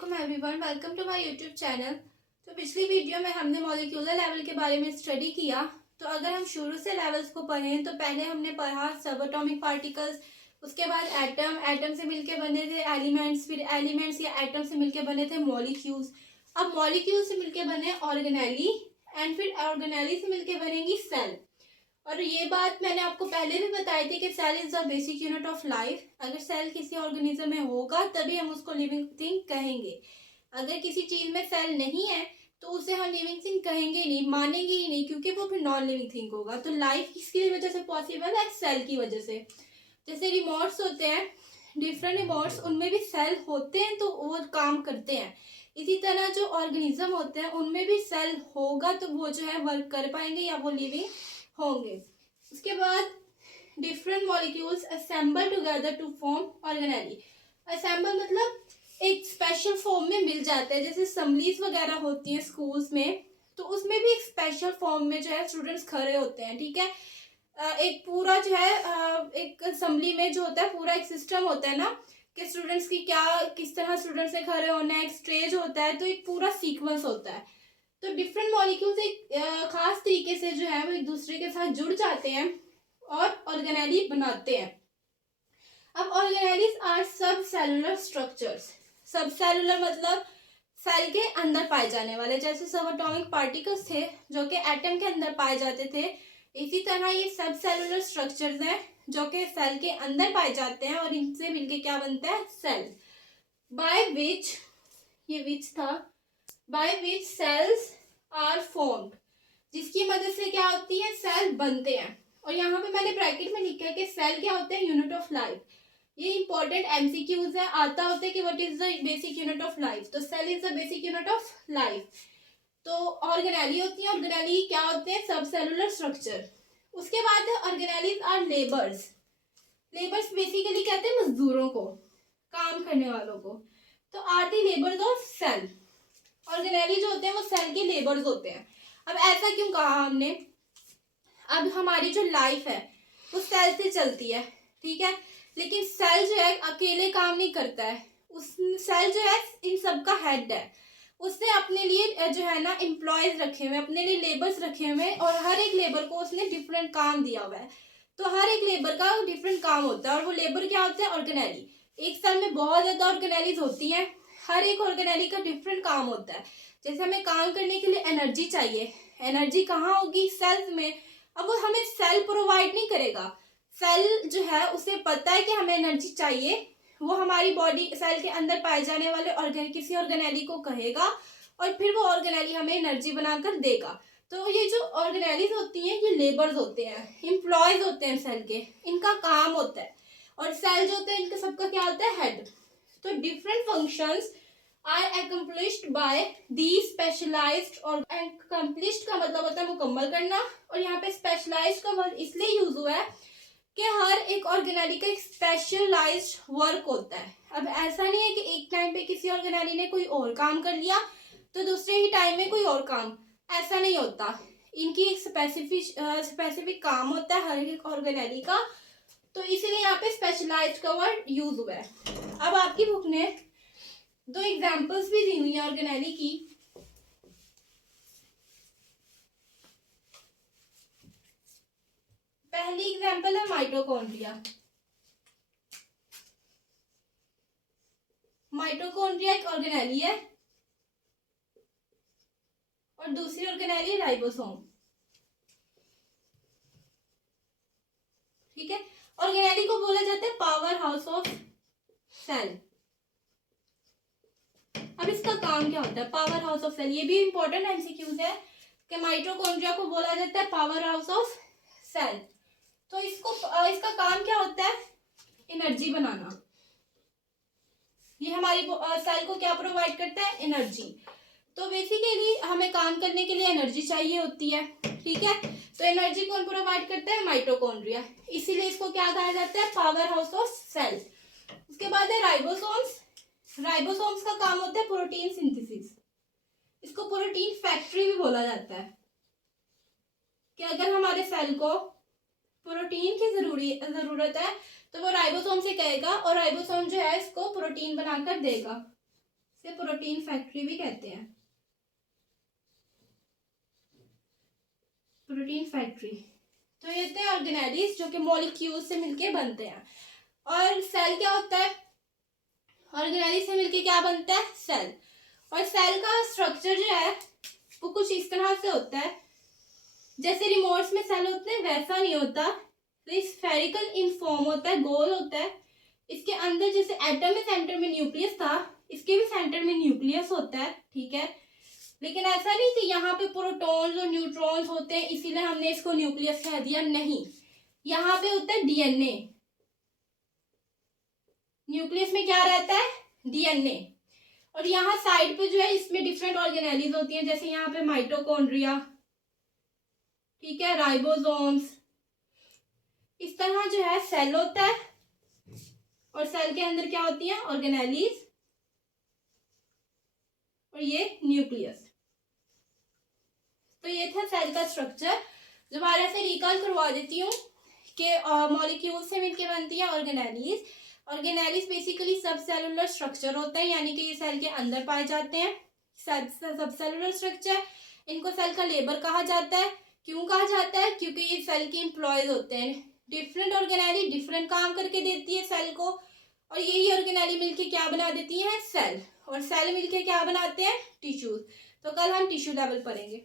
अस्सलाम everyone, welcome to my YouTube channel. तो पिछली वीडियो में हमने मॉलिक्यूलर लेवल के बारे में स्टडी किया। तो अगर हम शुरू से लेवल्स को पढ़ें तो पहले हमने पढ़ा सबएटॉमिक पार्टिकल्स, उसके बाद एटम, एटम से मिलके बने थे एलिमेंट्स, फिर एलिमेंट्स या एटम से मिलके बने थे मॉलिक्यूल्स। अब मॉलिक्यूल से मिलके बने ऑर्गेनेली एंड फिर ऑर्गेनेली से मिलके बनेंगी सेल। और ये बात मैंने आपको पहले भी बताई थी कि cell is the basic unit of life. अगर सेल किसी ऑर्गेनिज्म में होगा तभी हम उसको लिविंग थिंग कहेंगे। अगर किसी चीज में सेल नहीं है तो उसे हम लिविंग थिंग कहेंगे नहीं, मानेंगे ही नहीं, क्योंकि वो फिर नॉन लिविंग थिंग होगा। तो लाइफ किसकी वजह से पॉसिबल है? सेल की वजह से। जैसे रिमोट्स होते हैं, डिफरेंट रिमोट्स, उनमें भी सेल होते हैं तो वो काम करते हैं। इसी तरह जो ऑर्गेनिज्म होते हैं उनमें भी सेल होगा तो वो जो है वर्क कर पाएंगे या वो लिविंग होंगे। उसके बाद different molecules assemble together to form organelle. Assemble मतलब एक स्पेशल फॉर्म में मिल जाता है। जैसे असम्बलीज वगैरह होती हैं स्कूल्स में, तो उसमें भी एक स्पेशल फॉर्म में जो है स्टूडेंट्स खड़े होते हैं। ठीक है, एक पूरा जो है एक असेंबली में जो होता है पूरा एक सिस्टम होता है ना कि स्टूडेंट्स की क्या किस तरह स्टूडेंट्स ने खड़े होना है, एक स्टेज होता है, तो एक पूरा सीक्वेंस होता है। तो डिफरेंट मॉलिक्यूल्स एक खास तरीके से जो है वो एक दूसरे के साथ जुड़ जाते हैं और ऑर्गेनेली बनाते हैं। अब ऑर्गेनेलीज आर सब सेलुलर स्ट्रक्चर्स। सब सेलुलर मतलब सेल के अंदर पाए जाने वाले। जैसे सबएटॉमिक पार्टिकल्स थे जो कि एटम के अंदर पाए जाते थे, इसी तरह ये सब सेलुलर स्ट्रक्चर्स हैं जो कि सेल के अंदर पाए जाते हैं और इनसे मिलके क्या बनता है? सेल। बाय विच, ये विच था, by which cells are formed, जिसकी मदद से क्या होती है? सेल बनते हैं। और यहाँ पे मैंने ब्रैकेट में लिखा है कि सेल क्या होते हैं? Unit of life. ये इंपॉर्टेंट एमसीक्यूज है, आता होता है कि what is the basic unit of life. तो cell is the basic unit of life. तो ऑर्गेनेली होती है, ऑर्गेनेली क्या होते हैं? सब सेलुलर स्ट्रक्चर। उसके बाद organelles are labours. Labours basically कहते हैं मजदूरों को, काम करने वालों को। तो are the labours of cell. Organelle जो होते हैं वो सेल के लेबर्स होते हैं। अब ऐसा क्यों कहा हमने? अब हमारी जो लाइफ है वो सेल से चलती है, ठीक है, लेकिन सेल जो है अकेले काम नहीं करता है। उस सेल जो है इन सब का हेड है। उसने अपने लिए जो है ना एम्प्लॉयज रखे हुए, अपने लिए लेबर्स रखे हुए, और हर एक लेबर को उसने डिफरेंट काम दिया हुआ है। तो हर एक लेबर का डिफरेंट काम होता है और वो लेबर क्या होता है? ऑर्गेनेली। एक सेल में बहुत ज्यादा ऑर्गेनेलीज होती हैं, हर एक ऑर्गेनेली का डिफरेंट काम होता है। जैसे हमें काम करने के लिए एनर्जी चाहिए, एनर्जी कहाँ होगी? सेल्स में। अब वो हमें सेल प्रोवाइड नहीं करेगा। सेल जो है उसे पता है कि हमें एनर्जी चाहिए, वो हमारी बॉडी सेल के अंदर पाए जाने वाले किसी ऑर्गेनेली को कहेगा और फिर वो ऑर्गेनेली हमें एनर्जी बनाकर देगा। तो ये जो ऑर्गेनेलीज होती हैं ये लेबर्स होते हैं, एम्प्लॉयज होते हैं सेल के, इनका काम होता है। और सेल जो होते हैं इनका सबका क्या होता है? हेड। तो different functions are accomplished by these specialized, और accomplished का मतलब होता है मुकम्मल करना, और यहाँ पे specialized का वर्ड इसलिए यूज हुआ है कि हर एक ऑर्गेनेली का एक स्पेशलाइज्ड वर्क होता है। अब ऐसा नहीं है कि एक टाइम पे किसी ऑर्गेनेली ने कोई और काम कर लिया तो दूसरे ही टाइम में कोई और काम, ऐसा नहीं होता। इनकी एक स्पेसिफिक काम होता है हर एक ऑर्गेनेली का, तो इसीलिए यहाँ पे स्पेशलाइज्ड का वर्ड यूज हुआ है। अब आपकी बुक ने दो एग्जाम्पल्स भी दी हुई है ऑर्गेनेली की। पहली एग्जाम्पल है माइटोकॉन्ड्रिया। माइटोकॉन्ड्रिया एक ऑर्गेनेली है और दूसरी ऑर्गेनेली राइबोसोम। ठीक है, ऑर्गेनेली को बोला जाता है पावर हाउस ऑफ सेल। अब इसका काम क्या होता है? पावर हाउस ऑफ सेल, ये भी इंपॉर्टेंट एमसीक्यूज है कि माइटोकॉन्ड्रिया को बोला जाता है पावर हाउस ऑफ सेल। तो इसका काम क्या होता है? एनर्जी बनाना। ये हमारी सेल को क्या प्रोवाइड करता है? एनर्जी। तो बेसिकली हमें काम करने के लिए एनर्जी चाहिए होती है, ठीक है, तो एनर्जी कौन प्रोवाइड करता है? माइटोकॉन्ड्रिया। इसीलिए इसको क्या कहा जाता है? Power house of cell. उसके बाद है राइबोसोम्स। राइबोसोम्स का काम होता है प्रोटीन सिंथेसिस। इसको प्रोटीन फैक्ट्री भी बोला जाता है कि अगर हमारे सेल को प्रोटीन की जरूरत है तो वो राइबोसोम से कहेगा और राइबोसोम जो है इसको प्रोटीन बनाकर देगा। इसे प्रोटीन फैक्ट्री भी कहते हैं, प्रोटीन फैक्ट्री। तो ये थे ऑर्गेनेलिज जो कि मॉलिक्यूल से मिलके बनते हैं। और सेल क्या होता है, ऑर्गेनेलिज से मिलके क्या बनता है, सेल। और सेल का स्ट्रक्चर जो है वो कुछ इस तरह से होता है, जैसे रिमोट्स में सेल होते हैं वैसा नहीं होता, तो स्फेरिकल इन फॉर्म होता है, गोल होता है। इसके अंदर जैसे एटम में सेंटर में न्यूक्लियस था, इसके भी सेंटर में न्यूक्लियस होता है, ठीक है। लेकिन ऐसा नहीं कि यहाँ पे प्रोटॉन्स और न्यूट्रॉन्स होते हैं इसीलिए हमने इसको न्यूक्लियस कह दिया, नहीं। यहाँ पे होता है डीएनए, न्यूक्लियस में क्या रहता है, डीएनए। और यहाँ साइड पे जो है इसमें डिफरेंट ऑर्गेनेलिज होती हैं, जैसे यहाँ पे माइटोकॉन्ड्रिया, ठीक है, राइबोसोम्स। इस तरह जो है सेल होता है और सेल के अंदर क्या होती है, ऑर्गेनेलिज और ये न्यूक्लियस। तो ये था सेल का स्ट्रक्चर। दोबारा से रिकॉल करवा देती हूँ कि मॉलिक्यूल से मिलके बनती है ऑर्गेनेलिज। ऑर्गेनेलिज बेसिकली सब सेलुलर स्ट्रक्चर होता है, यानी कि ये सेल के अंदर पाए जाते हैं। सब सेलुलर स्ट्रक्चर, इनको सेल का लेबर कहा जाता है। क्यों कहा जाता है, क्योंकि ये सेल के एम्प्लॉयज होते हैं। डिफरेंट ऑर्गेनेली डिफरेंट काम करके देती है सेल को, और यही ऑर्गेनेली मिलके क्या बना देती है, सेल। और सेल मिलके क्या बनाते हैं, टिश्यूज। तो कल हम टिश्यू लेवल पढ़ेंगे।